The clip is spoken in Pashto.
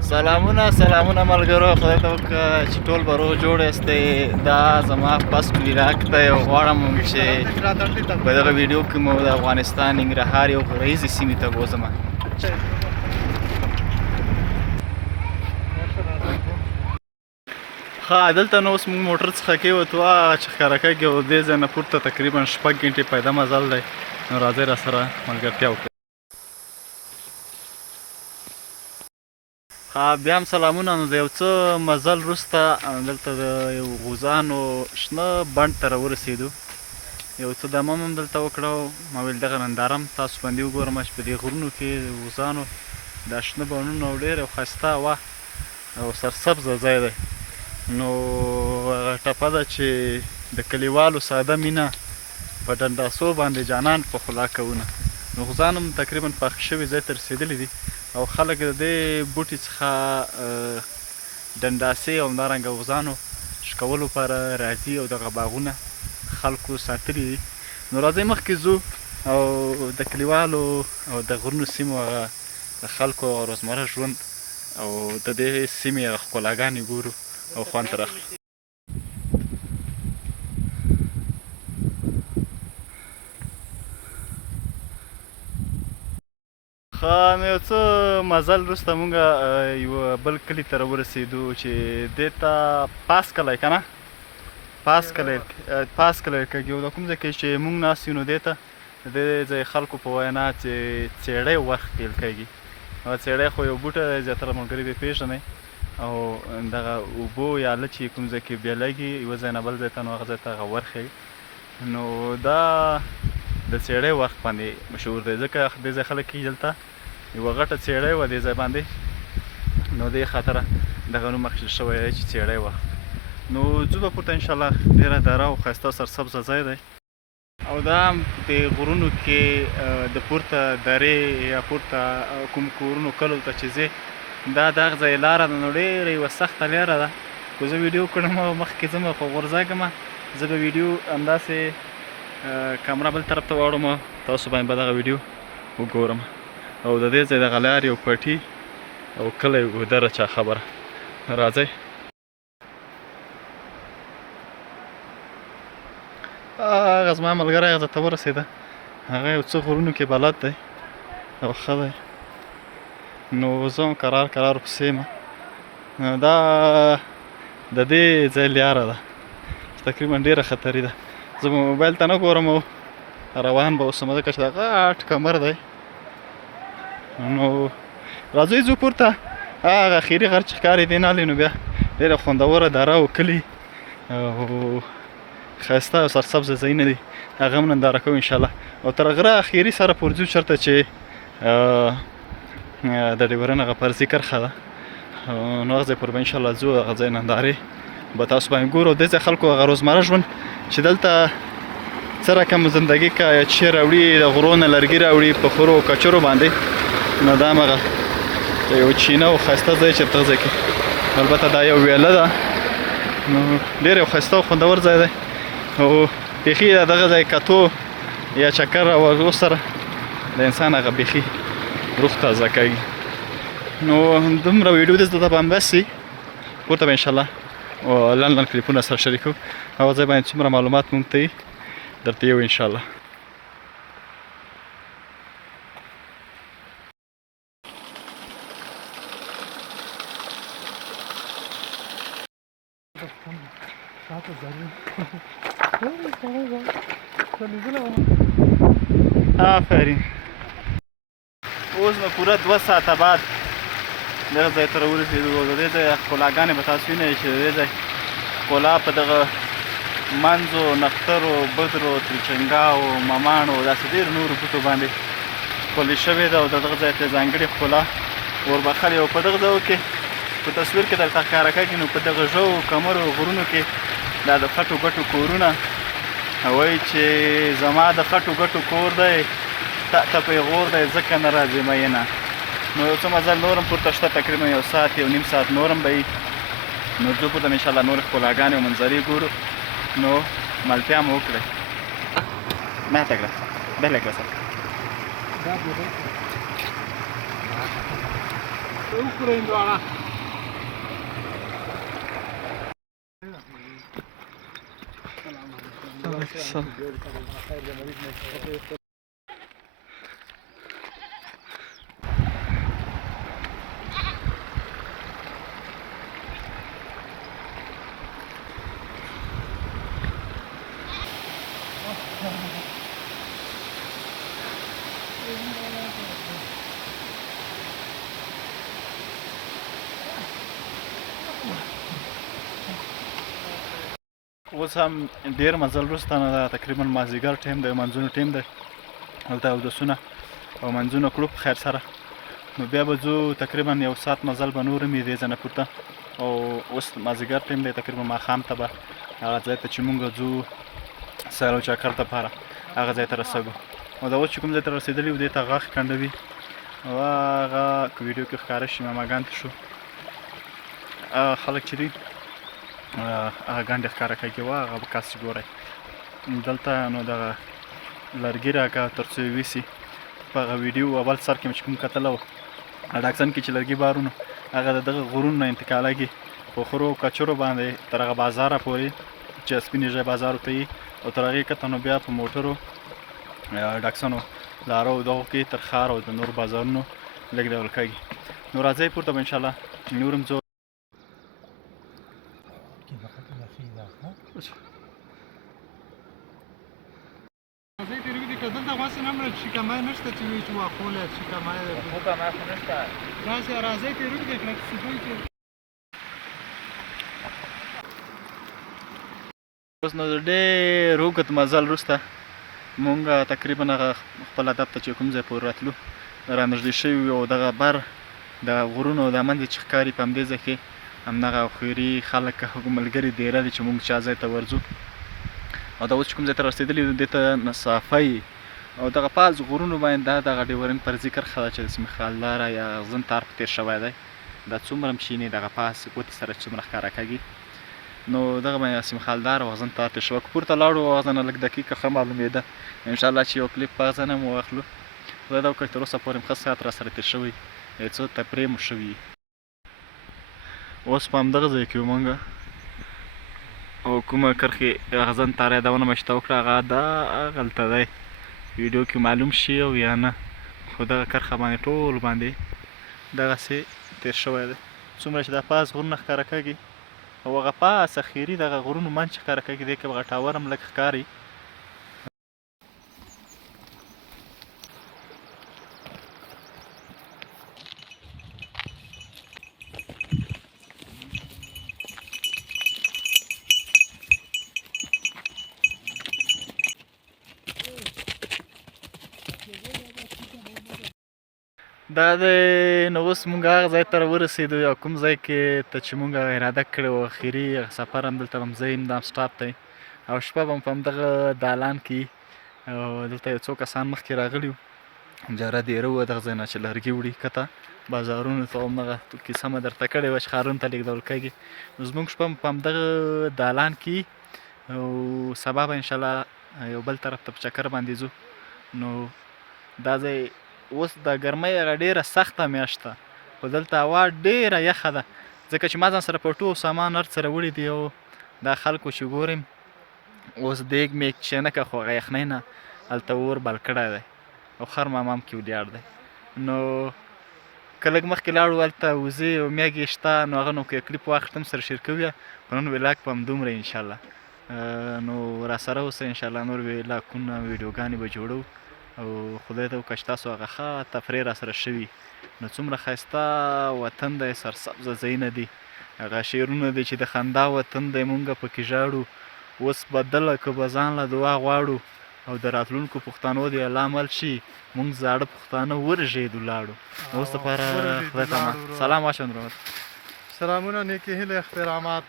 سلامونه ملګرو، خدای ته وکړه چې ټول به روغ جوړ یاستئ. دا زما فسټ ولاګ دی او غواړم چې په دغه ویډیو کې مو د افغانستان ننګرهار یو غرهیزې سیمې ته بوځم. ښه دلته نو اوس موږ موټر څخه کېوتو، هغه چې ښکاره کېږي او دې ځای نه پورته تقریبا 6 ګنټې پیدا مزل دی. نو راځئ راسره ملګرتیا وکړئ. بیا هم سلامونه. نو د یو څه مزل وروسته دلته د یو غوزانو شنه بڼ ته راورسېدو. یو څه دمه هم دلته وکړه. ما ویل دغه ننداره هم تاسو باندې وګورم چې په دې غرونو کې د غوزانو دا شنه بڼونه او ډېر یو ښایسته هوا او سرسبزه ځای دی. نو هغه ټپه ده چې د کلیوالو ساده مینه په ډنډاسو باندې جانان په خلا کوونه. نو غوزان هم تقریبا پاخه شوي ځای ته رسېدلي دي او خلک د دې بوټي څخه ډنډاسې او همدارنګه غوزانو شکولو لپاره راځي او دغه باغونه خلکو ساتلي دي. نو راځئ مخکې ځو او د کلیوالو او د غرونو سیمو هغه د خلکو روزمره ژوند او د دې سیمې هغه ښکلاګانې ګورو او خوند ترې اخلو. ښه نو یو څه مزل وروسته مونږ یوه بل کلي ته راورسېدو چې دې ته پاس کلی که نه پاس کلی کږي. او د کوم ځای کې چې مونږ ناست یو نو دې ته د دې ځای خلکو په وینا چې څېړۍ ورخ ویل کېږي. هغه څېړۍ خو یو بوټی دی، زیاتره ملګري به یې پېژنئ. او دغه اوبو یا له چې کوم ځای کې بیلېږي یوه ځای نه بل ځای ته، نو هغه ځای ته هغه ورخ یې. نو دا د څېړۍ ورخ باندې مشهور دی ځکه دې ځای خلک کېږي دلته یوه غټه څېړۍ وه دې ځای باندې، نو دې خاطره دغه نوم اخیستل شوی دی چې څېړۍ ورخ. نو ځو به پورته انشاءالله. ډېره دره او ښایسته سرسبزه ځای دی او دا هم د غرونو کې د پورته درې یا پورته کوم کورونو کلو ته چې ځې دا دغه ځای لاره ده. نو ډېره یوه سخته لاره ده. خو زه ویډیو کړم او مخکې ځم خو غورځېږم. زه به ویډیو همداسې کامره بل طرف ته واړوم، تاسو باندې به دغه ویډیو وګورم. او د دې ځای دغه لارې او پټي او کلی ودره چا خبره. راځئ هغه زما ملګری هغه ځای ته ورسېده. هغه یو څه غرونو کې بلد دی او ښه دی. نو زه هم کرار ورپسې یم. دا د دې ځای لاره ده چې تقریبا ډېره خطري ده. زه به موبایل ته نه ګورم او روان به اوسم ځکه چې دا غټ کمر دی. نو راځئ ځو پورته. هغه اخري غر چې ښکاري دی نالې نو بیا ډېره خوندوره دره او کلي او ښایسته او سرسبزه ځایونه دي، هغه هم ننداره کوو انشاءالله. او تر غره اخري سره پورې ځو چېرته چې د ډیورن هغه فرضي کرښه ده. نو هغه ځای پورې به انشاءالله ځو، هغه ځای نندارې به تاسو باندې ګورو. دې ځای خلکو هغه روزمره ژوند چې دلته څه رقم زندګي که یا چې راوړي د غرو نه لرګي راوړي په خورو او کچرو باندې. نو دا هم هغه یو چینه او ښایسته ځای چې دغه ځای کې البته دا یو ویله ده. نو ډېر یو ښایسته او خوندور ځای دی او بیخي دغه ځای کتو یا چکر راوړو سره د انسان هغه بیخي روح تازه کوي. نو دومره ویډیو دلته به همداسې پورته به انشاءالله لنډ کلیپونه سره شریکو. هغه ځای باندې څومره معلومات مونږ ته وي درته یو انشاءالله. آفرین. اوس به پوره 2 ساعته بعد دغه ځای ته راورسېدو او د دې ځای ښکلاګانې به تاسو وینئ چې د دې ځای ښکلا په دغه منځو، نښترو، بدرو، تریچنګاو، مماڼو داسې ډېرو نورو بوټو باندې ښکلې شوې ده او د دغه ځای ته ځانګړې ښکلا وربخلې. او په دغه ځایو کې په تصویر کې درته ښکاره کېږي نو په دغه ژوو کمرو غرونو کې دا د خټو ګټو کورونه وایي چې زما د خټو ګټو کور دی تا ته پیغور دی ځکه نه راځې مینه. نو یو څه مزل نور هم پورته شته، تقریبا 1 ساعت 1.5 ساعت نور هم به وي. نو ځو پورته انشاءالله نورې ښکلاګانې او منظرې ګورو. نو ملتیا مو وکړئ. ماته کړه بله کړه سر وخورئ دواړه. اوس هم ډېر مزل وروسته نه ده، تقریبا مازدیګر ټایم دی، منځونو ټایم دی. هلته اودسونه او منځونه کړو په خیر سره. نو بیا به ځو تقریبا 1 ساعت مزل به نور هم وي دې ځای نه پورته. او اوس مازدیګر ټایم دی، تقریبا ماښام ته به هغه ځای ته چې مونږ ځو سیر او چکر دپاره هغه ځای ته رسېږو. او دا اوس چې کوم ځای ته رسېدلي یو دې ته غاښ کنډوي او هغه که ویډیو کې ښکاره شي ماماګان ته شو خلک چې دي هغه ګنډې ښکاره کوي او هغه کس چې ګورئ دلته نو دغه لرګي راکه تر څو یې ویسي. په هغه ویډیو اول سر کې مې چې کوم کتلی وو ډاکسن کې چې لرګي بارونه هغه د دغه غرونو نه انتقالېږي په خرو او کچرو باندې تر هغه بازاره پورې چې سپینې ژۍ بازار ورته وي، او تر هغې کته نو بیا په موټرو ډاکسنو لارو دغو کې تر ښار او د نورو بازارونو لېږدول کېږي. نو راځئ پورته به انشاءالله نور هم ځو. راځئ تېروي دي که دلته غوښې نه مړه شیکمای نشته چې وایي چې واښولی شیکمای دی حکمه خو نشته. داسې راځئ تېروي دي کلک سیدوی کې اوس نو د ډېر اوږد مزل وروسته مونږ تقریبا هغه خپل هدف ته چې کوم ځای پورې راتلو رانږدې شوي یو. دغه بر د غرونو د منځه چې ښکاري په همدې ځای کې همدغه خیري خلک هغو ملګري دیره دي چې مونږ چا ځای ته ورځو. او دا اوس چې کوم ځای ته رسېدلي یو دې ته نصافی او دغه پاس غرونو باندې دا دغه ډیورنډ فرضي کرښه ده چې د سیمخالداره یا اغزن تار په تېر شوی دی. دا څومره هم شین دغه پاس ګوتې سره چې څومره ښکاره کېږي نو دغه باندې سیمخالدار او اغزن تار تېر شوی. که پورته لاړو او هغه نه لږ دقیقه ښه معلومېده انشاءالله چې یو کلیپ په هغه ځای نه مو واخلو. خدای دا وکړي تر اوسه پورې ښه ساعت راسره تېر شوی، څه تفریح مو شوي. اوس په همدغه ځای کې یو مونږ او کومه کرښې اغزن تار یادونه مې چې ته وکړه هغه دغلته دی، ویډیو کې معلوم شي او یا نه، خو دغه کرښه باندې ټول باندې دغسې تېر شوی دی. څومره چې دا پاس غرونه ښکاره کېږي او هغه پاسه خیري دغه غرونو منځ چې ښکاره کېږي دې کې هغه ټاور هم لږ ښکاري. دا دی نو اوس مونږ هغه ځای ته راورسېدو یا کوم ځای کې ته چې مونږ اراده کړې وه اخري سفر همدلته به هم ځای هم دا هم سټاپ دی او شپه به هم په همدغه دالان کې او دلته یو څو کسان مخکې راغلي وو جاره دیره وه دغه ځای نه چې لرګي وړي کته بازارونو ته همدغه کیسه مې درته کړې وه چې ښارونو ته لېږدول کېږي. نو زموږ شپه په همدغه دالان کې او سبا به انشاءالله یو بل طرف ته په چکر باندې ځو. نو دا ځای اوس د ګرمۍ هغه ډېره سخته میاشت ده خو دلته هوا ډېره یخه ده ځکه چې ما ځان سره پټو سامان هر څه راوړي دي او دا خلکو چې ګورم اوس دیګ میګ چینکه خو هغه یخنۍ نه هلته اور بل کړی دی او خر مامام کې ولیاړ دی. نو که لږ مخکې لاړو هلته وزې او میږې شته نو هغه نو که کلیپ واخیستم سره شریکوي خو نن ولاګ به همدومره انشاءالله. نو راسره اوسئ انشاءالله نور ولاګونه ویډیوګانې به جوړو او خدای ته وکړه چې تاسو هغه ښه تفریح راسره شوي. نو څومره ښایسته وطن دی، سرسبزه ځایونه دي، هغه شعرونه دي چې د خندا وطن دی مونږ پکې ژاړو، اوس بدله که به ځان له دعا غواړو او د راتلونکو پښتنو دې الله عمل شي مونږ زاړه پښتانه ورژېدو لاړو. اوس دپاره خدای ته سلام واچوم. سلامونه، نیکې هیلې، احترامات.